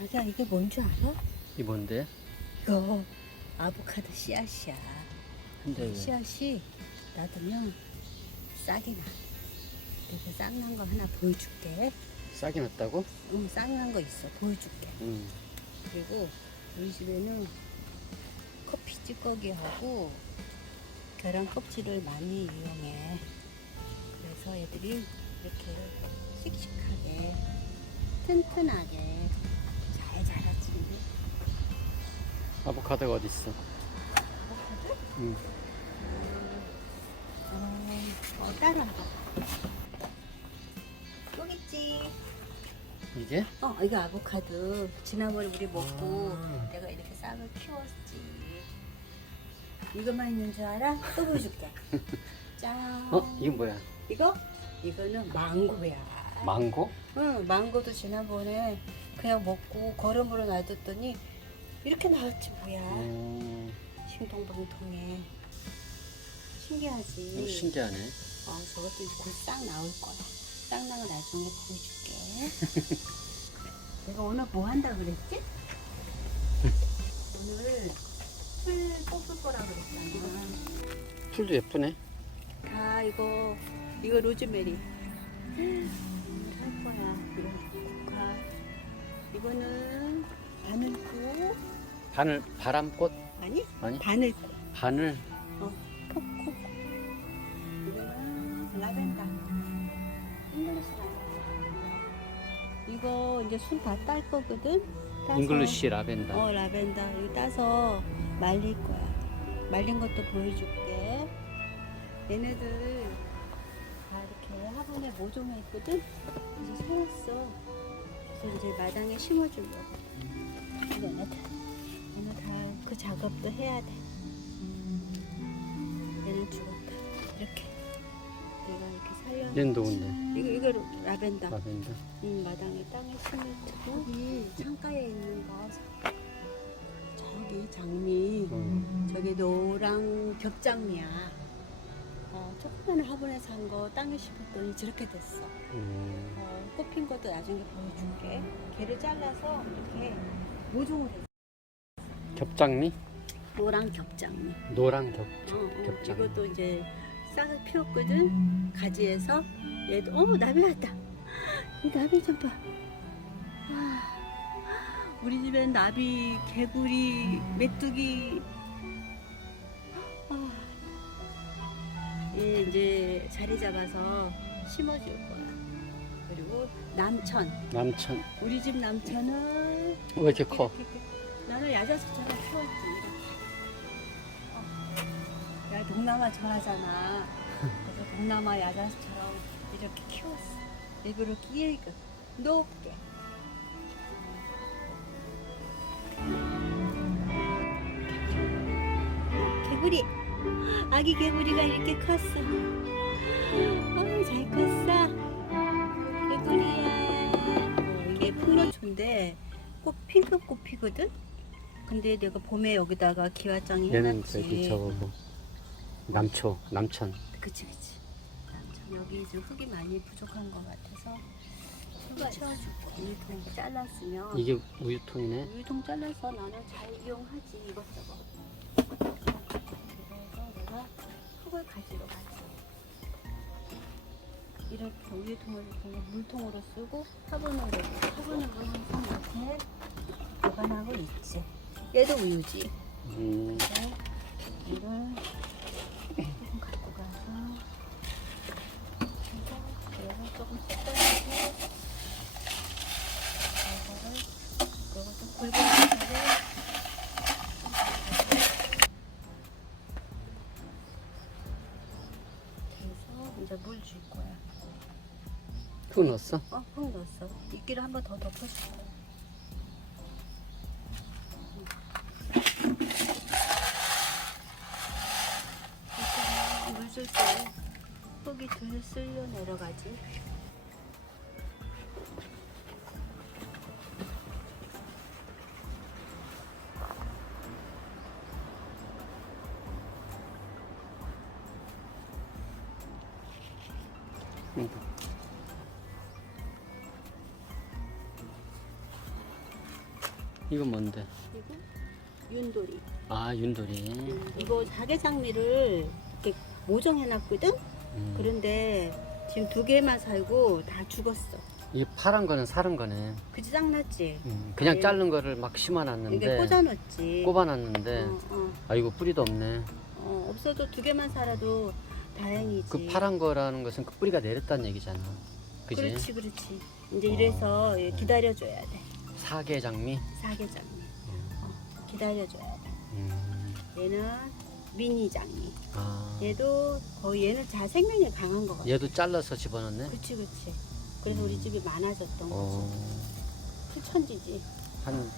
자기야 이게 뭔지 알아? 이 뭔데? 이거 아보카도 씨앗이야. 근데 왜? 씨앗이 놔두면 싹이 나. 이렇게 싹난 거 하나 보여줄게. 싹이 났다고? 응, 싹난 거 있어. 보여줄게. 응. 그리고 우리 집에는 커피 찌꺼기하고 계란 껍질을 많이 이용해. 그래서 애들이 이렇게 씩씩하게 튼튼하게 아보카도가 어디 있어? 아보카도? 응. 음, 어, 따라와. 여기 있지. 이게? 어, 이거 아보카도. 지난번에 우리 먹고 아. 내가 이렇게 싹을 키웠지. 이것만 있는 줄 알아? 또 보여줄게. 짠. 어? 이게 뭐야? 이거? 이거는 망고야. 망고? 응, 망고도 지난번에 그냥 먹고 거름으로 놔뒀더니 이렇게 나왔지 뭐야. 음, 신동방통에. 신기하지? 이거 신기하네. 어, 저것도 곧싹 나올 거야. 싹 나고 나중에 보여줄게. 내가 오늘 뭐 한다 그랬지? 오늘 풀 뽑을 거라 그랬잖아. 풀도 예쁘네. 다 이거 이거 로즈메리. 오늘 할 거야. 이거 국화. 이거는 바늘꽃 바늘, 바람꽃? 아니? 아니? 바늘꽃. 바늘? 어, 코코. 이거는 라벤더. 잉글리시 라벤더. 이거 이제 순 다 딸 거거든. 따서- 잉글리시 라벤더. 어, 라벤더. 이거 따서 말릴 거야. 말린 것도 보여줄게. 얘네들 다 이렇게 화분에 모종에 있거든. 이제 세웠어. 그래서 이제 마당에 심어주려고. 얘네들, 얘네 다그 작업도 해야 돼. 얘는 죽었다. 이렇게. 내가 이렇게 살려. 얘는 누군데? 이거 이거 라벤더. 라벤더. 음, 마당에 땅에 심을 테고 여기 창가에 있는 거 저기 장미 음. 저기 노랑 겹장미야 어, 조그만 화분에 산 거 땅에 심었더니 저렇게 됐어 음. 어, 꽃핀 것도 나중에 보여줄게 걔를 잘라서 이렇게 모종을 했어 겹장미? 노랑 겹장미 노랑 겹, 어, 어, 겹장미. 이것도 이제 싹을 피웠거든 가지에서 얘도 어 나비 왔다 이 나비 좀봐 우리 집엔 나비 개구리 메뚜기 아, 얘 이제 자리 잡아서 심어줄 거야 그리고 남천 남천. 우리 집 남천은 왜 이렇게 커? 이렇게. 나는 야자수처럼 키웠지. 어. 내가 동남아 좋아하잖아. 그래서 동남아 야자수처럼 이렇게 키웠어. 일부러 끼고 높게. 개구리. 아기 개구리가 이렇게 컸어. 어, 잘 컸어. 개구리야. 어, 이게 풍노초인데 꽃 핑크꽃 피거든? 근데 내가 봄에 여기다가 기와장이 얘는 해놨지. 저기 저거 뭐. 남초, 남천. 그치 그치. 남천 여기 좀 흙이 많이 부족한 것 같아서 흙을 거야. 우유통 잘랐으면 이게 우유통이네. 우유통 잘라서 나는 잘 이용하지 이것저것. 그래서 내가 흙을 가지러 가지. 이렇게 우유통을 그냥 물통으로 쓰고 화분으로 화분으로 항상 이렇게 보관하고 있지. 얘도 우유지. 음. 그래서 이걸 조금 갖고 가서 그래서 조금 섞어야지 이거를 이거 좀 굵은 거를 그래서 이제 물 줄 거야. 흙 넣었어? 어, 흙 넣었어. 이끼를 한 번 더 덮어줄 거야. 물줄 때 흙이 들 쓸려 내려가지. 응. 이건 뭔데? 그리고 윤돌이. 아 윤돌이. 음, 이거 사계장미를 이렇게 모종해놨거든. 음. 그런데 지금 두 개만 살고 다 죽었어. 이 파란 거는 사른 거네. 그지 짱났지. 음, 그냥 네. 자른 거를 막 이게 심어놨는데 꽂아놓지. 꼽아놨는데 어, 어, 아이고 뿌리도 없네. 어, 없어도 두 개만 살아도 다행이지. 그 파란 거라는 것은 그 뿌리가 내렸다는 얘기잖아. 그지? 그렇지, 그렇지. 이제 어. 이래서 기다려줘야 돼. 사계 장미. 사계장미. 어, 기다려줘야 돼. 음. 얘는 미니 장미. 아. 얘도 거의 얘는 자생명이 강한 것 같아. 얘도 잘라서 집어넣네. 그치, 그치. 그래서 우리 집이 많아졌던 거지. 어. 풀천지지. 한,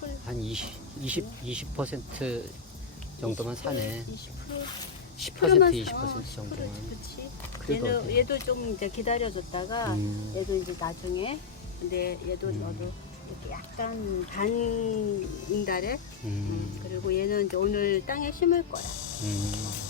풀 한 20, 20, 20% 정도만 사네. 20%. 10% 20% 정도만. 그렇지. 그래도 얘도, 어때? 얘도 좀 이제 기다려줬다가 음. 얘도 이제 나중에 근데 얘도 음. 너도 이렇게 약간 반ing달에 음. 그리고 얘는 이제 오늘 땅에 심을 거야. 음.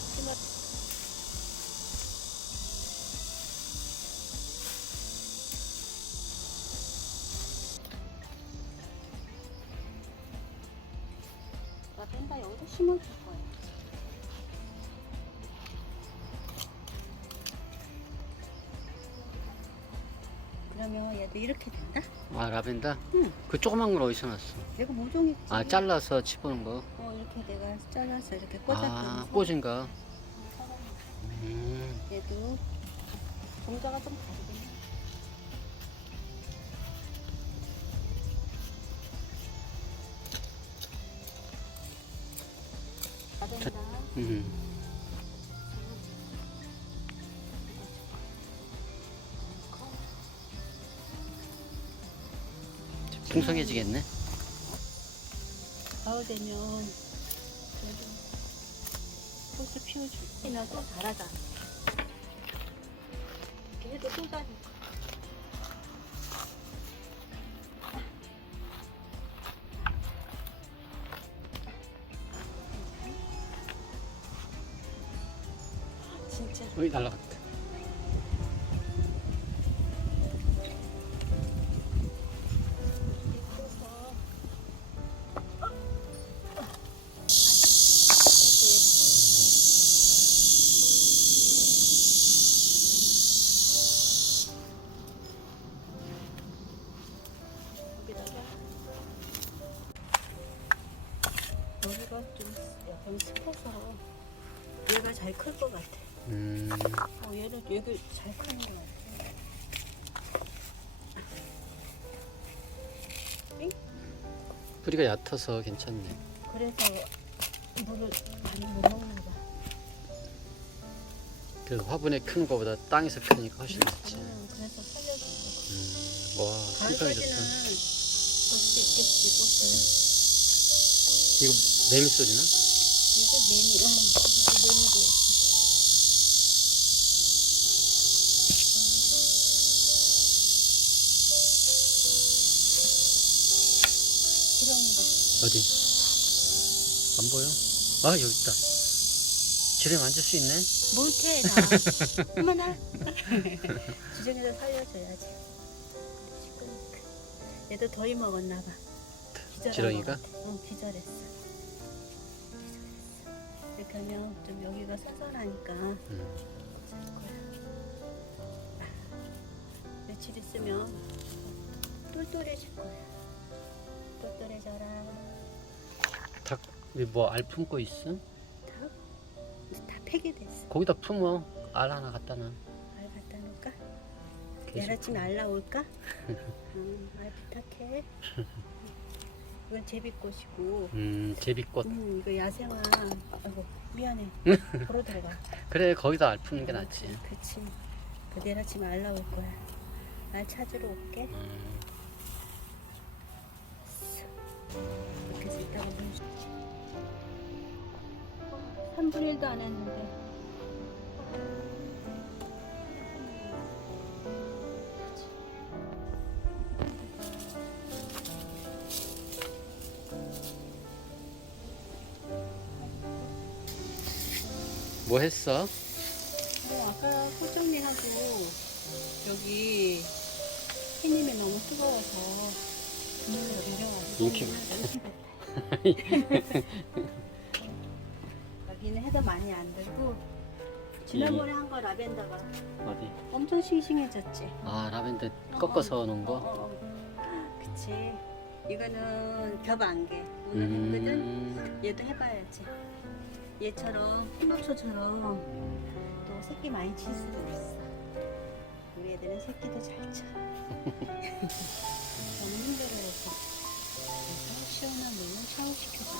그러면 얘도 이렇게 된다? 아 라벤더? 응. 그 조그만 걸 어디서 났어? 얘가 모종이지. 아 잘라서 집어넣은 거? 어 이렇게 내가 잘라서 이렇게 꽂았거든. 아 꽂은 거? 음. 얘도 종자가 좀 다르긴 해. 라벤더. 음. 풍성해지겠네. 가을 되면 그래도 꽃을 피워주고 그냥 또 자라자. 걔도 또 자니까. 진짜 어이 날라갔다. 여기다가 여기가 좀 약간 습해서 얘가 잘 클 것 같아. 음. 어, 얘는 얘가 잘 크는 것 같아. 뿌리가 얕아서 괜찮네. 그래서 물을 많이 못 먹는 거. 그 화분에 큰 거보다 땅에서 크니까 훨씬 낫지. 와, 풍성해졌다. 가을까지는 볼수 있겠지. 이거 매미 소리나? 이거 매미, 응, 이거 매미고. 이런 거. 어디? 안 보여? 아, 여기 있다. 지뢰 만질 수 있네? 못해, 나. 어머나. 주정에서 살려줘야지. 얘도 더위 먹었나 봐. 기절한 지렁이가? 것 같아. 응, 기절했어. 기절했어. 이렇게 하면 좀 여기가 선선하니까 음. 잘 거야. 아, 며칠 있으면 똘똘해질 거야. 똘똘해져라. 닭, 뭐알 품고 있어? 다, 다 폐기됐어. 거기다 품어. 알 하나 갖다 놔. 알 나올까? 응, 알 부탁해. 이건 제비꽃이고, 음, 제비꽃. 음, 이거 야생화. 아이고, 미안해. 보러 들어가. 그래, 거기다 알 품는 게 낫지. 그치. 그 내일 아침에 알 나올 거야. 알 찾으러 올게. 음. 이렇게 해서 이따가 물. 3분의 1도 안 했는데. 뭐 했어? 뭐 아까 소정리하고 여기 햇님이 너무 뜨거워서 이렇게 여기는 해도 많이 안 들고 지난번에 한 거 라벤더가 어디? 엄청 싱싱해졌지. 아 라벤더 꺾어서 놓은 거? 어, 어. 그치. 이거는 겹 안개. 오늘 했거든. 음, 얘도 해봐야지. 얘처럼 흰노초처럼 또 새끼 많이 칠 수도 있어. 우리 애들은 새끼도 잘 쳐. 너무 힘들어해서 그래서 시원한 물로 샤워 시켜줘.